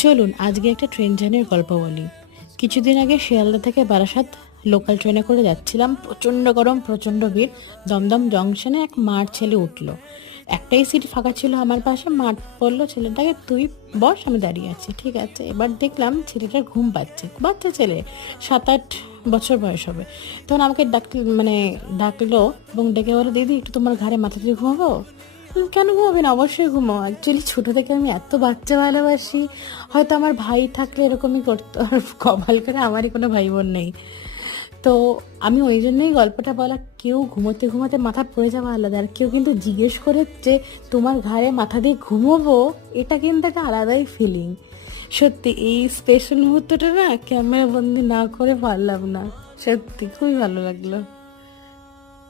চলুন আজকে একটা ট্রেন জার্নির গল্প বলি। কিছুদিন আগে শিয়ালদা থেকে বারাসাত লোকাল ট্রেনে করে যাচ্ছিলাম। প্রচণ্ড গরম, প্রচণ্ড ভিড়। দমদম জংশনে এক মার ছেলে উঠলো। একটাই সিট ফাঁকা ছিল আমার পাশে। মাঠ বললো ছেলেটাকে, তুই বস, আমি দাঁড়িয়ে আছি। ঠিক আছে, এবার দেখলাম ছেলেটার ঘুম পাচ্ছে। বাচ্চা ছেলে, 7-8 বছর বয়স হবে। তখন আমাকে ডাকলো এবং ডেকে বলো, দিদি একটু তোমার ঘাড়ে মাথা দিয়ে ঘুমাবো। কেন ঘুমাবি না, অবশ্যই ঘুমাও। অ্যাকচুয়ালি ছোটো থেকে আমি এত বাচ্চা ভালোবাসি, হয়তো আমার ভাই থাকলে এরকমই করতো, আর কপাল করে আমারই কোনো ভাই বোন নেই। তো আমি ওই জন্যই গল্পটা বলা, কেউ ঘুমোতে ঘুমোতে মাথা পড়ে যাওয়া আলাদা, আর কেউ কিন্তু জিজ্ঞেস করে যে তোমার ঘাড়ে মাথা দিয়ে ঘুমোবো, এটা কিন্তু একটা আলাদাই ফিলিং। সত্যি এই স্পেশাল মুহূর্তটা না ক্যামেরা বন্দি না করে পারলাম না। সত্যি খুবই ভালো লাগলো।